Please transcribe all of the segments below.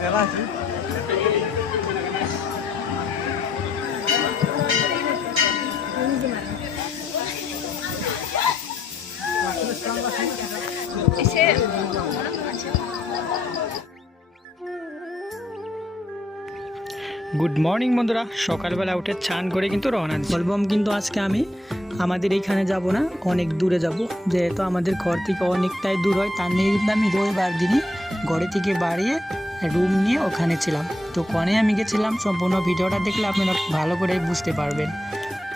买垃圾 good morning বন্ধুরা। সকালবেলা উঠে চান করে কিন্তু রওনা বলবম কিন্তু আজকে আমি, আমাদের এইখানে যাব না, অনেক দূরে যাব। যেহেতু আমাদের ঘর থেকে অনেকটাই দূর হয়, তার নিয়ে কিন্তু আমি রবিবার দিনই ঘরে থেকে বাড়িয়ে রুম নিয়ে ওখানে ছিলাম। তো কনে আমি গেছিলাম। সম্পূর্ণ ভিডিওটা দেখলে আপনারা ভালো করে বুঝতে পারবেন।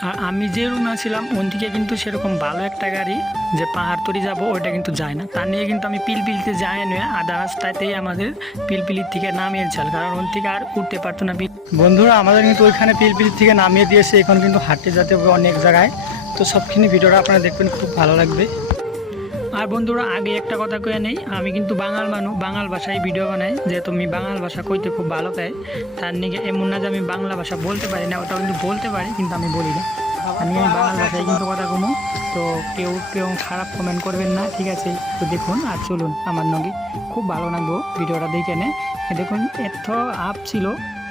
আর আমি যে রুমে ছিলাম ওন থেকে কিন্তু সেরকম ভালো একটা গাড়ি যে পাহাড় তরি যাব, ওইটা কিন্তু যায় না। তা নিয়ে কিন্তু আমি পিলপিলিতে যাই নয় আধা রাস্তাতেই আমাদের পিলপিলির থেকে নামিয়ে চাল কারণ ওন থেকে আর উঠতে পারতো না। বন্ধুরা, আমাদের কিন্তু ওইখানে পিলপিলির থেকে নামিয়ে দিয়েছে, এখন কিন্তু হাঁটতে যেতে হবে অনেক জায়গায়। তো সবখানে ভিডিওটা আপনারা দেখবেন, খুব ভালো লাগবে। আর বন্ধুরা, আগে একটা কথা কয়ে নেই, আমি কিন্তু বাঙাল মানুষ বাঙাল ভাষায় ভিডিও বানাই, যেহেতু আমি বাঙাল ভাষা কইতে খুব ভালো পাই, তার নিয়ে এমন না যে আমি বাংলা ভাষা বলতে পারি না, ওটাও কিন্তু বলতে পারি, কিন্তু আমি বলি না। আমি বাংলা ভাষায় কিন্তু কথা কমো, তো কেউ কেউ খারাপ কমেন্ট করবেন না, ঠিক আছে? তো দেখুন, আর চলুন, আমার নগে খুব ভালো লাগবো ভিডিওটা দেখে নে। দেখুন, এত আপ ছিল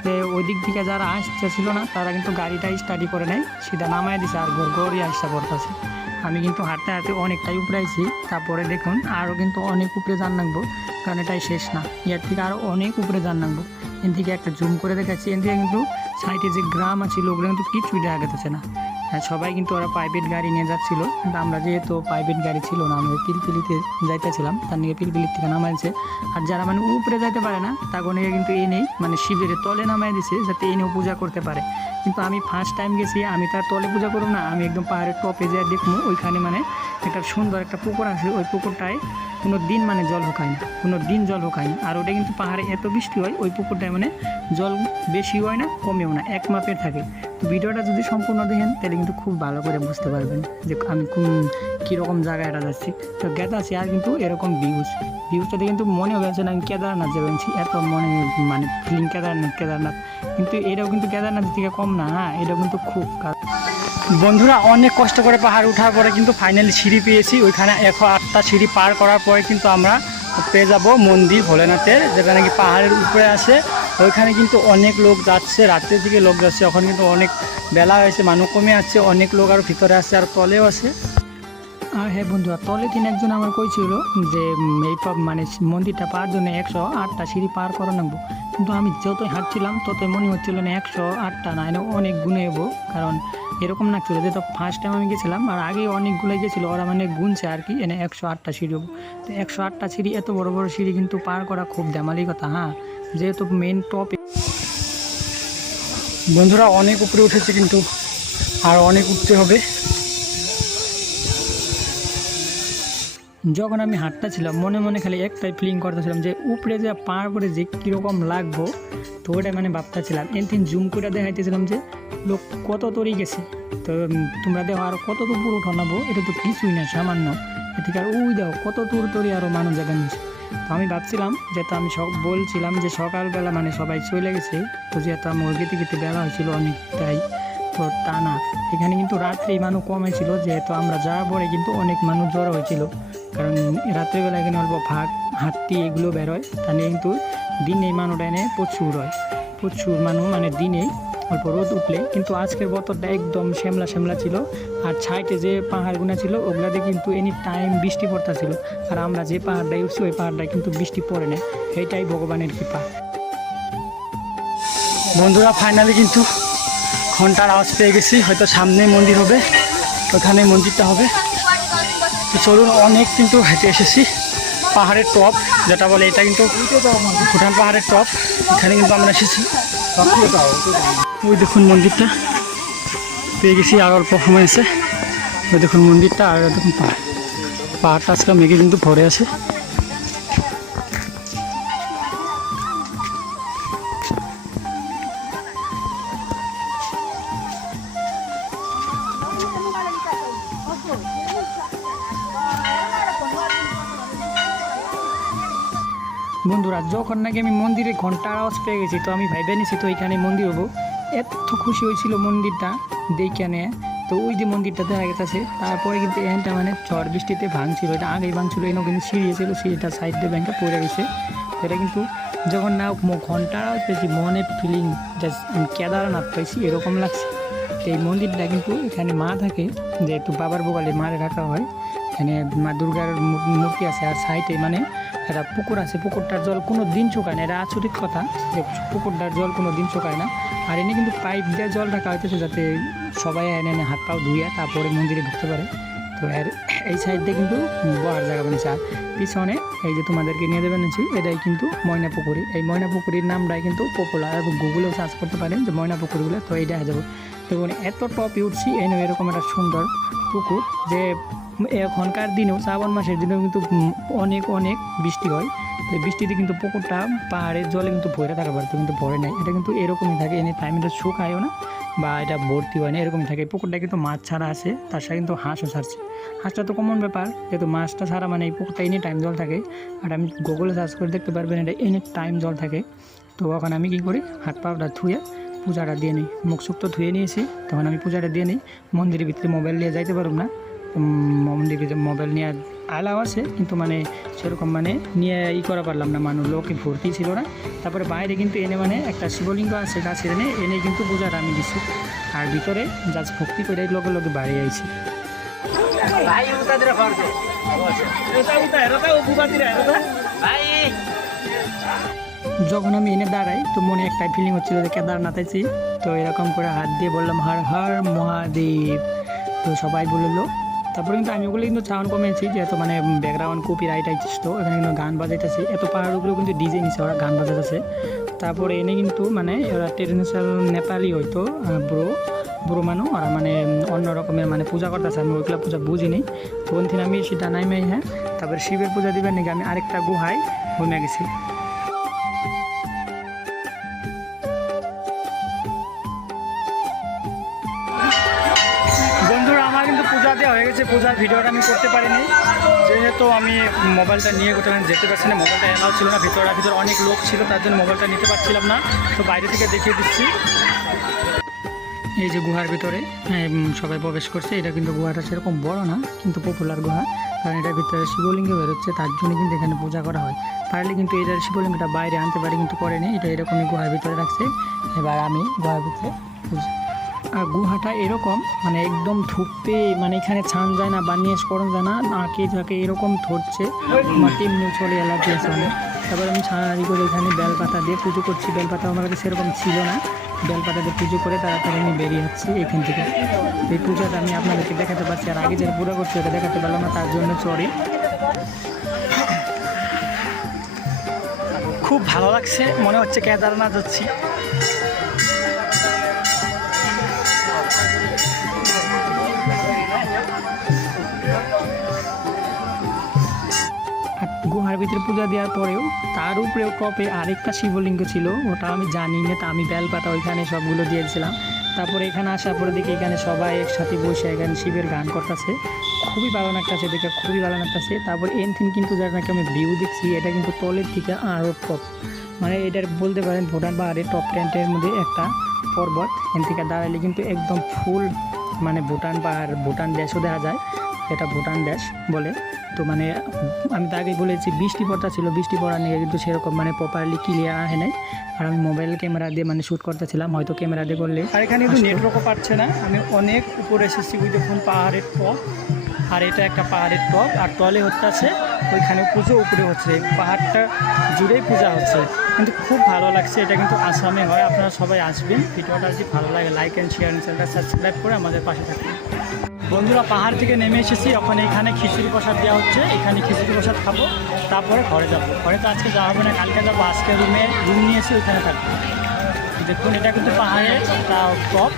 যে ওই দিক থেকে যারা আসতেছিল না, তারা কিন্তু গাড়িটা স্টাডি করে নেয়, সিধা নামায় দিছে আর ঘর ঘরই আসতে পড়তেছে আমি কিন্তু হাঁটতে হাঁটতে অনেকটাই উপরে আইছি তারপরে দেখুন আরও কিন্তু অনেক উপরে যান লাগবো কারণ এটাই শেষ না। ইয়ার থেকে আরও অনেক উপরে যান লাগবো এন থেকে একটা জুম করে দেখাচ্ছি এন থেকে কিন্তু সাইডে যে গ্রাম আছে লোকরা কিন্তু কিছুই দেখা গেছে না। হ্যাঁ সবাই কিন্তু ওরা প্রাইভেট গাড়ি নিয়ে যাচ্ছিল, কিন্তু আমরা যেহেতু প্রাইভেট গাড়ি ছিল না, আমরা পিলপিলিতে যাইতেছিলাম, তার নিয়ে পিলপিলির থেকে নামাইছে আর যারা মানে উপরে যাইতে পারে না তাকে কিন্তু এ নেই মানে শিবিরের তলে নামাই দিছে, যাতে এনেও পূজা করতে পারে। কিন্তু আমি ফার্স্ট টাইম গেছি, আমি তার তলে পূজা করব না, আমি একদম পাহাড়ের টপে যেয়ে দেখব, ওইখানে মানে একটা সুন্দর একটা পুকুর আছে, ওই পুকুরটায় কোনো দিন মানে জল হোকায় না, কোনো দিন জল হোকায় না। আর ওটা কিন্তু পাহাড়ে এত বৃষ্টি হয়, ওই পুকুরটায় মানে জল বেশি হয় না, কমেও না, এক মাপের থাকে। ভিডিওটা যদি সম্পূর্ণ দেখেন, তাহলে কিন্তু খুব ভালো করে বুঝতে পারবেন যে আমি কোন, কীরকম জায়গায় এটা যাচ্ছি। তো গেতাছি আর কিন্তু এরকম ভিউজ। ভিউজটাতে কিন্তু মনে হয়েছে না আমি কেদারনাথ যাবেছি এত মনে মানে ফিলিং কেদারনাথ কেদারনাথ। কিন্তু এটাও কিন্তু কেদারনাথ থেকে কম না হ্যাঁ এটাও কিন্তু খুব বন্ধুরা, অনেক কষ্ট করে পাহাড় ওঠার পরে কিন্তু ফাইনালি সিঁড়ি পেয়েছি। ওইখানে একশো আটটা সিঁড়ি পার করার পরে কিন্তু আমরা পেয়ে যাব মন্দির, ভোলেনাথের, যেটা নাকি পাহাড়ের উপরে আছে ওইখানে কিন্তু অনেক লোক যাচ্ছে, রাত্রের দিকে লোক যাচ্ছে। ওখানে কিন্তু অনেক বেলা হয়েছে, মানুষ কমে আছে অনেক লোক আর ভিতরে আছে আর তলেও আছে। আর হ্যাঁ বন্ধুরা, তলে তিন একজন আমার কইছিল যে এই মানে মন্দিরটা পাওয়ার জন্য একশো আটটা সিঁড়ি পার করা লাগবো। কিন্তু আমি যতই হাঁটছিলাম, ততই মনে হচ্ছিল না একশো আটটা না এটা অনেক গুনে এবো কারণ এরকম না ছিল যেহেতু ফার্স্ট টাইম আমি গেছিলাম, আর আগে অনেকগুলো গেছিল, ওরা মানে গুনছে আর কি, এনে একশো আটটা সিঁড়ি তো একশো আটটা সিঁড়ি, এত বড় বড় সিঁড়ি কিন্তু পার করা খুব দামালি কথা হ্যাঁ। যেহেতু মেন টপে বন্ধুরা, অনেক উপরে উঠেছে কিন্তু, আর অনেক উঠতে হবে। যখন আমি হাঁটতেছিলাম, মনে মনে খালি একটাই ফিলিং করতেছিলাম যে, উপরে যে পার করে যে কীরকম লাগবো, তো ওটা মানে ভাবতেছিলাম। এনতিন জুম করে দেখাইতেছিলাম যে, লোক কত তরি গেছে? তো তোমরা দেখো আর কত তো উঠানাবো এটা তো কিছুই না, সামান্য। এদিকে আর, ওই দেখো, কত দূর তরি আরও মানুষ যাবেন তো আমি ভাবছিলাম যেহেতু আমি সব বলছিলাম যে সকালবেলা মানে সবাই চলে গেছে, তো যেহেতু আমার গেতে গেতে বেলা হয়েছিল অনেকটাই, তো তা না। এখানে কিন্তু রাত্রে মানুষ কমে ছিল যেহেতু আমরা যাওয়ার পরে কিন্তু অনেক মানুষ জড়ো হয়েছিল। কারণ রাত্রেবেলা এখানে অল্প ভাগ হাতি এগুলো বেরোয়, তা নিয়ে কিন্তু দিনে মানুষটা এনে প্রচুর হয়। প্রচুর মানুষ মানে দিনেই অল্প রোদ উঠলে, কিন্তু আজকের বতরটা একদম শ্যামলা শ্যামলা ছিল। আর ছাইটে যে পাহাড়গুলো ছিল, ওগুলাতে কিন্তু এনি টাইম বৃষ্টি পড়তেছিল। আর আমরা যে পাহাড়টায় উঠছি, ওই পাহাড়টায় কিন্তু বৃষ্টি পড়ে না। এইটাই ভগবানের কৃপা। বন্ধুরা ফাইনালি কিন্তু ঘণ্টার আওয়াজ পেয়ে গেছি। হয়তো সামনে মন্দির হবে ওখানে মন্দিরটা হবে। তো চলুন, অনেক কিন্তু হেঁটে এসেছি। পাহাড়ের টপ যেটা বলে এটা কিন্তু ভুটান পাহাড়ের টপ এখানে কিন্তু আমরা এসেছি। ওই দেখুন মন্দিরটা। পেয়ে গেছি আর অল্প সময় আছে। ওই দেখুন মন্দিরটা আর দেখুন পাহাড়। পাহাড়টা আজকে মেঘে কিন্তু ভরে আছে। যখন নাকি আমি মন্দিরে ঘণ্টার আওয়াজ পেয়ে গেছি, তো আমি ভাইবে নিছি, তো এখানে মন্দির হব। এত খুশি হয়েছিল মন্দিরটা দেখে তো ওই যে মন্দিরটা দেখা গেছে, তারপরে কিন্তু এখানটা মানে ঝড় বৃষ্টিতে ভাঙছিল, এটা আগেই ভাঙছিল এনে কিন্তু ছিল সিঁড়িটা সাইড দিয়ে ব্যাংকে পড়ে গেছে। এটা কিন্তু যখন না ঘণ্টা আওয়াজ পেয়েছি, মনে ফিলিং জাস্ট আমি কেদারনাথ পাইছি, এরকম লাগছে। এই মন্দিরটা কিন্তু এখানে মা থাকে, যেহেতু বাবার বোকালে মারে রাখা হয়, এখানে মা দুর্গার মূর্তি আছে, আর সাইডে মানে একটা পুকুর আছে, পুকুরটার জল কোনো দিন শুকায় না। এটা আচরিত কথা, যে পুকুরটার জল কোনো দিন শুকায় না। আর এনে কিন্তু পাইপ দিয়ে জল রাখা হইতেছে যাতে সবাই এনে এনে হাত পাও ধুয়ে তারপরে মন্দিরে ঢুকতে পারে। তো এর, এই সাইড দিয়ে কিন্তু বড় জায়গা বানিয়েছে। আর পিছনে এই যে তোমাদেরকে নিয়ে দেবেন নিচ্ছি এটাই কিন্তু ময়না পুকুরি। এই ময়না পুকুরির নামটাই কিন্তু পপুলার এবং গুগলেও সার্চ করতে পারেন যে ময়না পুকুরগুলো, তো এইটা যাব। দেখুন, এত টপ উঠছি, এনে এরকম একটা সুন্দর পুকুর যে এখনকার দিনেও, শ্রাবণ মাসের দিনেও কিন্তু অনেক অনেক বৃষ্টি হয়। বৃষ্টিতে কিন্তু পুকুরটা, পাহাড়ের জলে কিন্তু ভরে থাকা পারতো কিন্তু ভরে নাই। এটা কিন্তু এরকমই থাকে, এনে টাইম এটা শুকায়ও না বা এটা ভর্তি হয় না, এরকমই থাকে। পুকুরটা কিন্তু মাছ ছাড়া আছে, তার সাথে কিন্তু হাঁসও ছাড়ছে। হাঁসটা তো কমন ব্যাপার, যেহেতু মাছটা ছাড়া মানে এই পুকুরটা এনি টাইম জল থাকে। আর আমি গুগলে সার্চ করে দেখতে পারবেন, এটা এনি টাইম জল থাকে। তো ওখানে আমি কী করি, হাত পাটা ধুয়ে পূজাটা দিয়ে নিই। মুখ সুখ তো ধুয়ে নিয়েছি, তখন আমি পূজাটা দিয়ে নিই। মন্দিরের ভিতরে মোবাইল নিয়ে যাইতে পারব না। মোবাইল নিয়ে আলাও আছে কিন্তু মানে সেরকম মানে নিয়ে ই করা পারলাম না মানুষ লোকে ভর্তি ছিল না। তারপরে বাইরে কিন্তু এনে মানে একটা শিবলিঙ্গ আছে গাছের এনে এনে কিন্তু পূজাটা আমি দিচ্ছি আর ভিতরে যা ভক্তি করে লোকে লোকে বাড়ি আইছি। যখন আমি এনে দাঁড়াই তো মনে একটাই ফিলিং হচ্ছিল যে কেদারনাথ আছি তো এরকম করে হাত দিয়ে বললাম হর হর মহাদেব। তো সবাই বলল তারপরে কিন্তু আমি ওগুলো কিন্তু সাউন্ড কমেছি যেহেতু মানে ব্যাকগ্রাউন্ড কপি রাইট আইছিস তো, এখানে কিন্তু গান বাজাইতেছে। এত পাহাড়ের উপরেও কিন্তু ডিজে নিছে, ওরা গান বাজাইতেছে। তারপরে এনে কিন্তু মানে ওরা ট্রেডিশনাল নেপালি হয়তো ব্রো ব্রো মানুষ ওরা মানে অন্য রকমের মানে পূজা করতেছে। আমি ওইগুলো পূজা বুঝিনি। তো ওখান আমি সেটা নাইমাই হ্যাঁ। তারপরে শিবের পূজা দিবেন নাকি আমি আরেকটা গুহায় ঘুমে গেছি। পূজা দেওয়া হয়ে গেছে, পূজার ভিডিওটা আমি করতে পারিনি। যেহেতু আমি মোবাইলটা নিয়ে কোথাও যেতে পারছি না, মোবাইলটা এলাও ছিল না, ভিতরে ভিতরে অনেক লোক ছিল, তার জন্য মোবাইলটা নিতে পারছিলাম না। তো বাইরে থেকে দেখিয়ে দিচ্ছি। এই যে গুহার ভিতরে সবাই প্রবেশ করছে। এটা কিন্তু গুহাটা সেরকম বড় না, কিন্তু পপুলার গুহা। কারণ এটার ভিতরে শিবলিঙ্গ বেরোচ্ছে, তার জন্য কিন্তু এখানে পূজা করা হয়। পারলে কিন্তু এটার শিবলিঙ্গটা বাইরে আনতে পারে, কিন্তু করেনি এটা এরকমই গুহার ভিতরে রাখছে। এবার আমি গুহার ভিতরে পূজা গুহাটা এরকম মানে একদম ধুপতে মানে এখানে ছান যায় না বানিয়ে করণ যায় না, নাকে ঝাঁকে এরকম ধরছে। মাটি চলে অ্যালার্জি আছে অনেক তারপর আমি ছাড়াড়ি করে এখানে বেলপাতা দিয়ে পুজো করছি। বেলপাতা আমার কাছে সেরকম ছিল না। বেলপাতা দিয়ে পুজো করে তাড়াতাড়ি আমি বেরিয়ে যাচ্ছি এখান থেকে। এই পূজাটা আমি আপনাদেরকে দেখাতে পারছি। আর আগে যেটা পুরো করছি, ওটা দেখাতে পারলাম না, তার জন্য সরি খুব ভালো লাগছে। মনে হচ্ছে কেদারনাথ যাচ্ছি। গুহার ভিতরে পূজা দেওয়ার পরেও তার উপরেও টপে আরেকটা শিবলিঙ্গ ছিল, ওটা আমি জানি না তা আমি বেলপাতা ওইখানে সবগুলো দিয়েছিলাম। তারপরে এখানে আসার পরে দেখি এখানে সবাই একসাথে বসে এখানে শিবের গান করতেছে। খুবই ভালো লাগতেছে দেখে, খুবই ভালো লাগতেছে। তারপর এনথিন কিন্তু যার নাকি আমি ভিউ দেখছি, এটা কিন্তু তলের থেকে আরও টপ মানে এটার বলতে পারেন ভুটান পাহাড়ের টপ টেন্টের মধ্যে একটা পর্বত। এখান থেকে দাঁড়ালে কিন্তু একদম ফুল মানে ভুটান পাহাড়, ভুটান দেশও দেখা যায়, এটা ভুটান দেশ বলে। তো মানে আমি তো আগেই বলেছি বৃষ্টি পড়তা ছিল বৃষ্টি পড়া নিয়ে কিন্তু সেরকম মানে প্রপারলি ক্লিয়ার আসে নাই। আর আমি মোবাইল ক্যামেরা দিয়ে মানে শ্যুট করতেছিলাম হয়তো ক্যামেরা দিয়ে করলে আর এখানে কিন্তু নেটওয়ার্কও পাচ্ছে না। আমি অনেক উপরে এসেছি ওই দেখুন পাহাড়ের টপ আর এটা একটা পাহাড়ের টপ আর তলে হচ্ছে ওইখানে পুজো উপরে হচ্ছে। পাহাড়টা জুড়েই পূজা হচ্ছে। কিন্তু খুব ভালো লাগছে এটা কিন্তু আসামে হয়। আপনারা সবাই আসবেন। ভিডিওটা যদি ভালো লাগে লাইক অ্যান্ড শেয়ার চ্যানেলটা সাবস্ক্রাইব করে আমাদের পাশে থাকবেন। বন্ধুরা, পাহাড় থেকে নেমে এসেছি। এখন এখানে খিচুড়ি প্রসাদ দেওয়া হচ্ছে। এখানে খিচুড়ি প্রসাদ খাব। তারপরে ঘরে যাব। ঘরে তো আজকে যাওয়া হবে না। কালকে যাব। আজকে রুমে, রুম নিয়েছি ওইখানে থাকব। দেখুন, এটা কিন্তু পাহাড়ের তাও টপ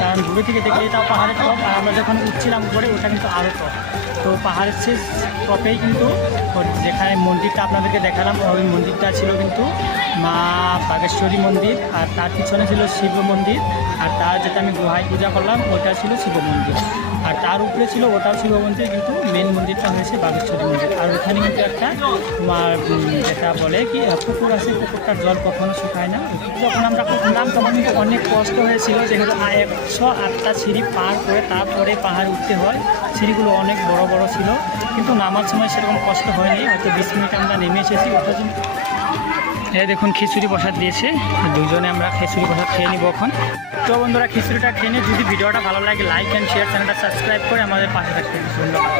কারণ দূরে থেকে দেখলে এটাও পাহাড়ের টপ আর আমরা যখন উঠছিলাম উপরে, ওটা কিন্তু আরও টপ তো পাহাড়ের শেষ টপেই কিন্তু যেখানে মন্দিরটা আপনাদেরকে দেখালাম, ওই মন্দিরটা ছিল কিন্তু মা বাগেশ্বরী মন্দির আর তার পিছনে ছিল শিব মন্দির আর তার যেটা আমি গুহায় পূজা করলাম, ওটা ছিল শিব মন্দির। আর তার উপরে ছিল, ওটাও শিব মন্দির, কিন্তু মেন মন্দিরটা হয়েছে বাগেশ্বরী মন্দির। আর ওখানে কিন্তু একটা তোমার যেটা বলে কি পুকুর আছে, পুকুরটার জল কখনো শুকায় না। যখন আমরা উঠলাম, তখন কিন্তু অনেক কষ্ট হয়েছিল, যেহেতু একশো আটটা সিঁড়ি পার করে তারপরে পাহাড় উঠতে হয়। সিঁড়িগুলো অনেক বড় বড় ছিল, কিন্তু নামার সময় সেরকম কষ্ট হয়নি। হয়তো বিশ মিনিট আমরা নেমে এসেছি ওটা এই দেখুন, খিচুড়ি প্রসাদ দিয়েছে। দুজনে আমরা খিচুড়ি প্রসাদ খেয়ে নিব এখন। তো বন্ধুরা, খিচুড়িটা খেয়ে নিয়ে যদি ভিডিওটা ভালো লাগে লাইক অ্যান্ড শেয়ার চ্যানেলটা সাবস্ক্রাইব করে আমাদের পাশে থাকতে ধন্যবাদ।